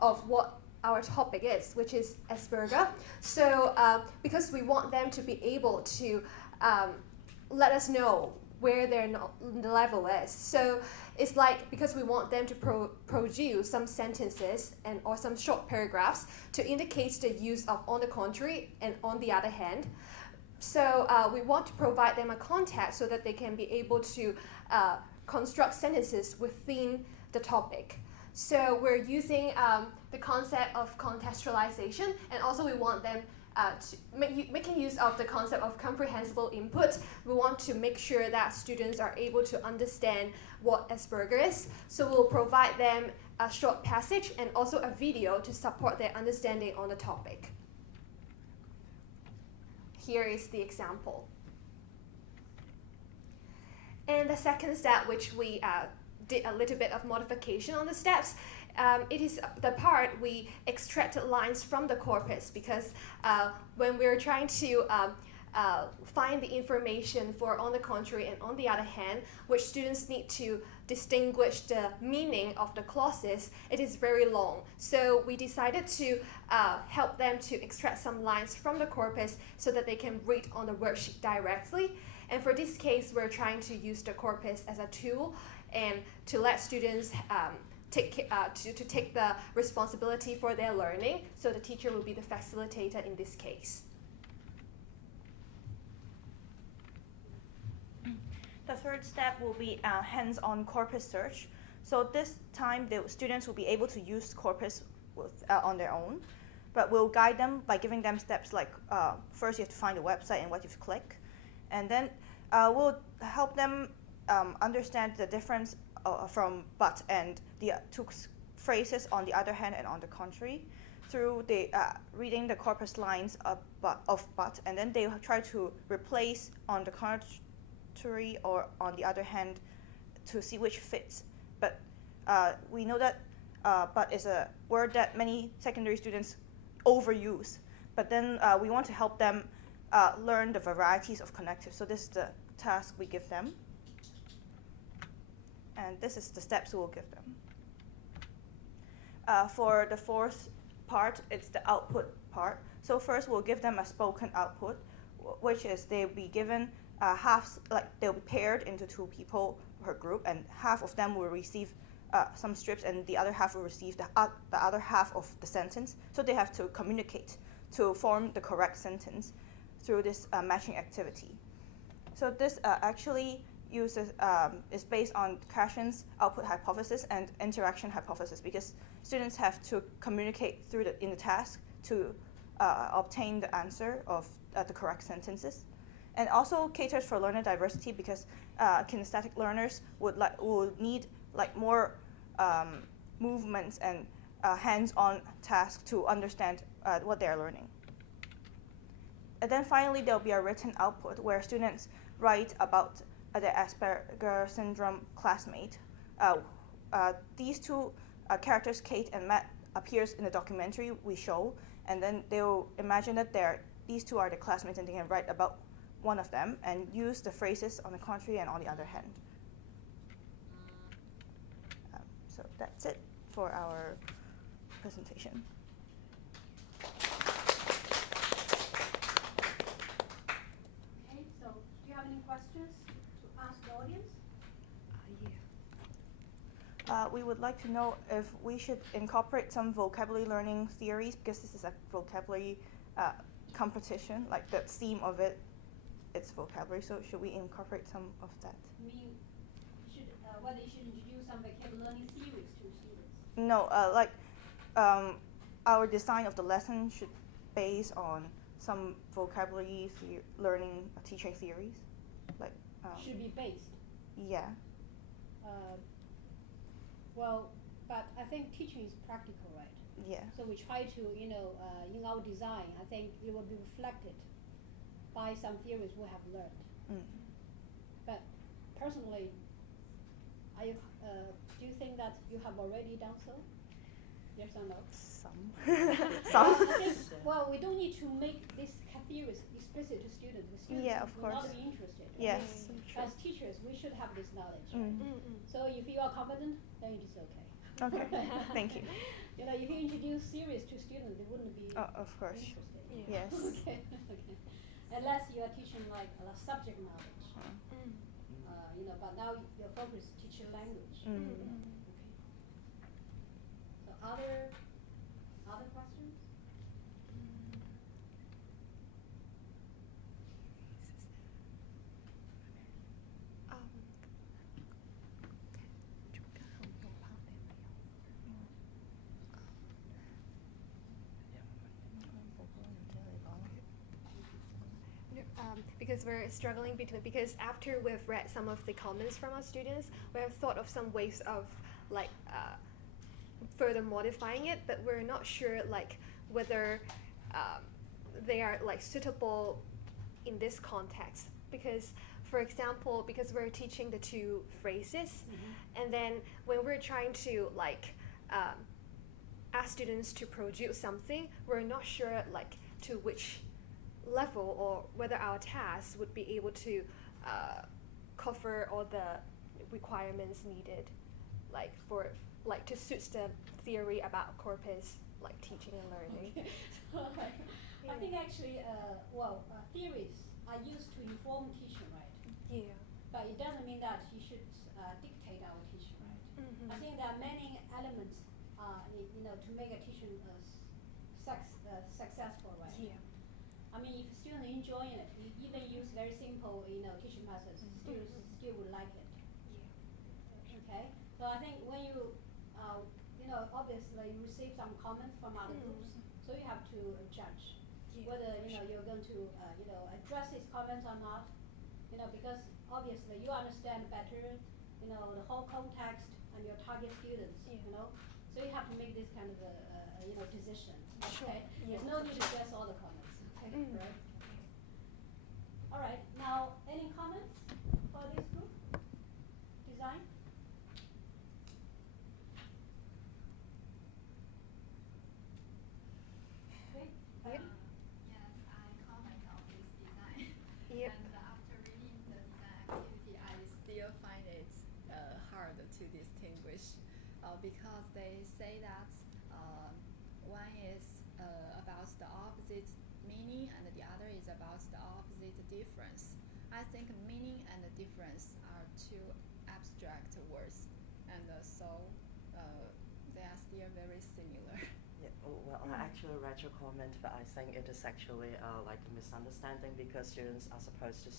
of what our topic is, which is Asperger. So because we want them to be able to let us know where their level is. So it's like, because we want them to produce some sentences or some short paragraphs to indicate the use of on the contrary and on the other hand. So we want to provide them a context so that they can be able to construct sentences within the topic. So we're using the concept of contextualization, and also we want them making use of the concept of comprehensible input. We want to make sure that students are able to understand what Asperger is. So we'll provide them a short passage and also a video to support their understanding on the topic. Here is the example. And the second step, which we did a little bit of modification on the steps, it is the part we extracted lines from the corpus, because when we're trying to find the information for on the contrary and on the other hand, which students need to distinguish the meaning of the clauses, it is very long. So we decided to help them to extract some lines from the corpus so that they can read on the worksheet directly. And for this case, we're trying to use the corpus as a tool and to let students take the responsibility for their learning. So the teacher will be the facilitator in this case. The third step will be hands-on corpus search. So this time, the students will be able to use corpus on their own, but we'll guide them by giving them steps like first you have to find the website and what you have to click, and then we'll help them understand the difference from but and the two phrases on the other hand and on the contrary through the reading the corpus lines of but, and then they try to replace on the contrary or on the other hand to see which fits. But we know that but is a word that many secondary students overuse, but then we want to help them learn the varieties of connectives. So this is the task we give them. And this is the steps we'll give them. For the fourth part, it's the output part. So first we'll give them a spoken output, which is they'll be given they'll be paired into two people per group, and half of them will receive some strips and the other half will receive the other half of the sentence. So they have to communicate to form the correct sentence through this matching activity. So this actually is based on Cashin's output hypothesis and interaction hypothesis, because students have to communicate in the task to obtain the answer of the correct sentences. And also caters for learner diversity, because kinesthetic learners would need more movements and hands-on tasks to understand what they are learning. And then finally, there'll be a written output where students write about their Asperger syndrome classmate. These two characters, Kate and Matt, appears in the documentary we show, and then they'll imagine that these two are the classmates and they can write about one of them and use the phrases on the contrary and on the other hand. So that's it for our presentation. Okay, so do you have any questions to ask the audience? We would like to know if we should incorporate some vocabulary learning theories, because this is a vocabulary competition, like the theme of it's vocabulary, so should we incorporate some of that? You mean whether you should introduce some vocabulary learning theories to students? No, our design of the lesson should base on some vocabulary learning teaching theories. Should be based. Yeah. Well, but I think teaching is practical, right? Yeah. So we try to, in our design, I think it will be reflected by some theories we have learned. Mm. But personally, do you think that you have already done so? Yes or no? Some. Some. I think, well, we don't need to make these theories explicit to students. The students will not be interested. Yes. As teachers, we should have this knowledge. Mm. So if you are confident, then it is okay. Okay. Thank you. You know, if you introduce theories to students, they wouldn't be Of course. interested. Yeah. Yes. Okay. Okay. Unless you are teaching like a subject knowledge. You know, but now your focus is teaching language. Okay. So other questions? Because we're struggling because after we've read some of the comments from our students, we have thought of some ways of like further modifying it, but we're not sure like whether they are like suitable in this context. Because, for example, because we're teaching the two phrases, and then when we're trying to like ask students to produce something, we're not sure like to which level or whether our task would be able to cover all the requirements needed, like for like to suit the theory about corpus, like teaching and learning. Okay. So I think actually, theories are used to inform teaching, right? Yeah. But it doesn't mean that you should dictate our teaching, right? I think there are many elements, you know, to make a teaching successful, right? Yeah. I mean, if students enjoy it, even use very simple, you know, teaching methods, students still would like it. Yeah. Okay. So I think when you, you know, obviously you receive some comments from other groups, so you have to judge whether you know you're going to, you know, address these comments or not. You know, because obviously you understand better, you know, the whole context and your target students. You know, so you have to make this kind of a you know, decision. Okay. There's no need to address all the comments. Okay. Right. All right. Now, any comments for this group? Design? Okay. Yep. Yes, I comment on this design. Yep. And after reading the design activity, I still find it hard to distinguish because they say that one is about the opposite meaning and the other is about the opposite difference. I think meaning and difference are two abstract words, and so they are still very similar. Yeah, well, I actually read your comment, but I think it is actually like a misunderstanding because students are supposed to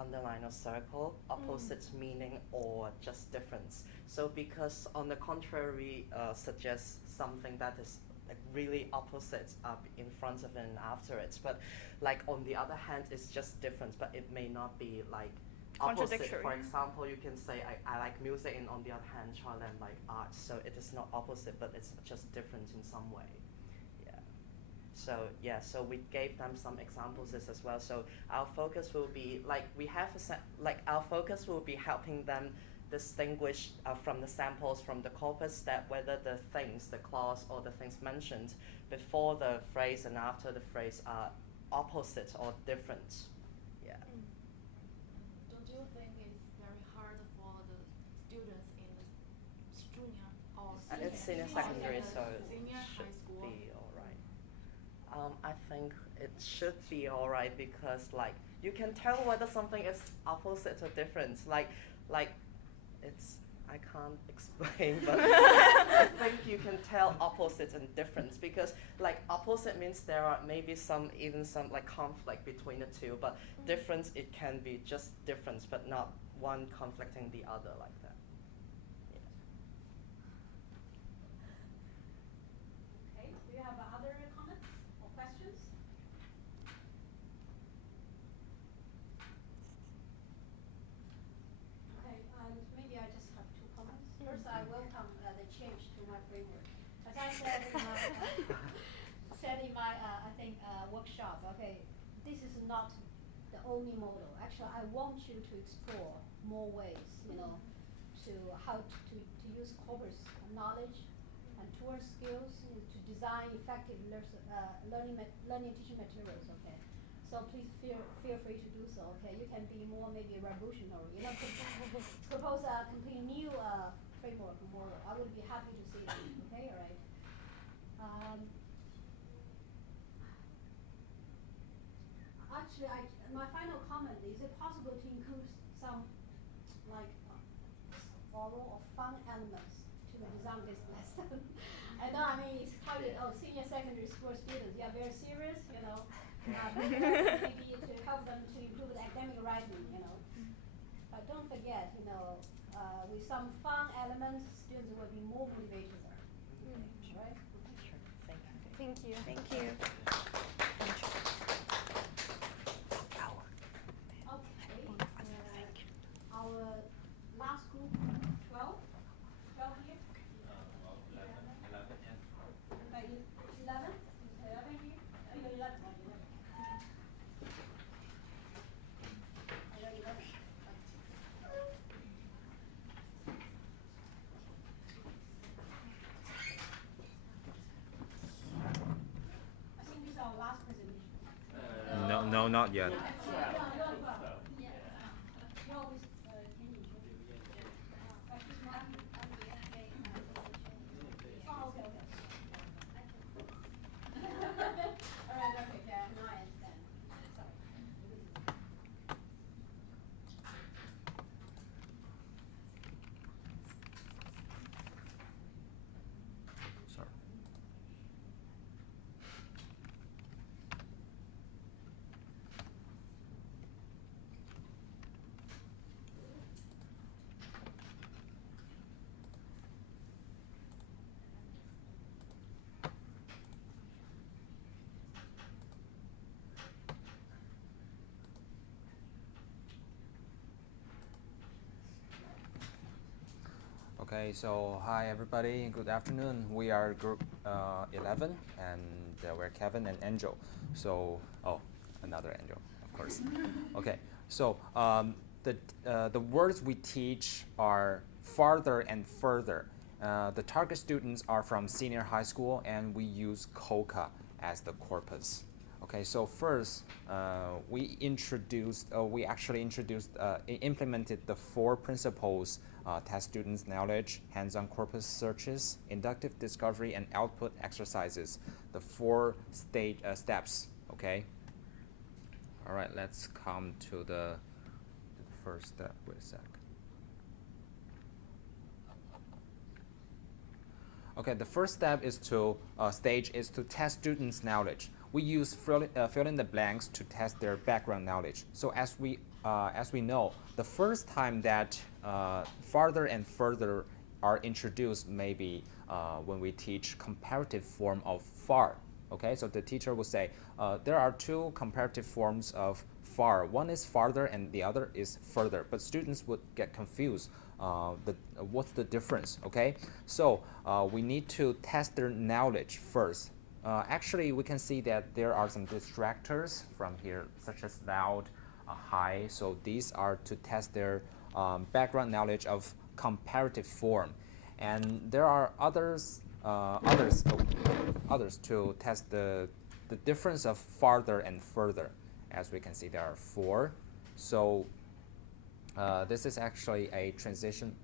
underline or circle opposite meaning or just difference. So because on the contrary suggests something that is like really opposite in front of it and after it, but like on the other hand it's just difference, but it may not be like opposite. Contradictory. For example, you can say I like music, and on the other hand Charlene like art, so it is not opposite, but it's just different in some way. So we gave them some examples as well. So our focus will be like our focus will be helping them distinguish from the samples from the corpus that whether the things, the clause or the things mentioned before the phrase and after the phrase are opposite or different. Yeah. Don't you think it's very hard for the students in the junior or It's senior senior secondary, so senior it high should school? be alright. I think it should be alright because like you can tell whether something is opposite or different. Like it's, I can't explain, but I think you can tell opposite and difference because like opposite means there are maybe some like conflict between the two, but difference, it can be just difference but not one conflicting the other like that. Okay. Do you have other comments or questions? Okay. Maybe I just have two comments. First, I welcome the change to my framework. As I said in my I think workshop. Okay, this is not the only model. Actually, I want you to explore more ways. You know, to how to use corpus knowledge and tool skills to design effective learning teaching materials. Okay, so please feel free to do so. Okay, you can be more maybe revolutionary. You know, propose a completely new framework model. I would be happy to see that. Okay, all right. actually, my final comment is it possible to include some like oral or fun elements to the design this lesson? I know, I mean, it's quite senior secondary school students. You are very serious, you know. Maybe to help them to improve the academic writing, you know. But don't forget, you know, with some fun elements, students will be more motivated. Right? Sure. Thank you. Thank you. Okay. Our last group, 12 here. 11? Is 11 here? Oh, you're 11. You're 11. I think this is our last presentation. No, not yet. Sorry. Okay, so hi everybody, good afternoon. We are group 11 and we're Kevin and Angel. So, another Angel, of course. Okay, so the words we teach are farther and further. The target students are from senior high school and we use COCA as the corpus. Okay, so first we actually implemented the 4 principles: test students' knowledge, hands-on corpus searches, inductive discovery, and output exercises. The 4 steps. Okay. All right, let's come to the first step. Wait a sec. Okay, the first step is to test students' knowledge. We use fill in the blanks to test their background knowledge. So as we know, the first time that farther and further are introduced maybe when we teach comparative form of far. Okay, so the teacher will say there are 2 comparative forms of far. One is farther and the other is further. But students would get confused. What's the difference? Okay, so we need to test their knowledge first. Actually, we can see that there are some distractors from here, such as loud, high. So these are to test their background knowledge of comparative form, and there are others to test the difference of farther and further. As we can see, there are 4. So this is actually a transition.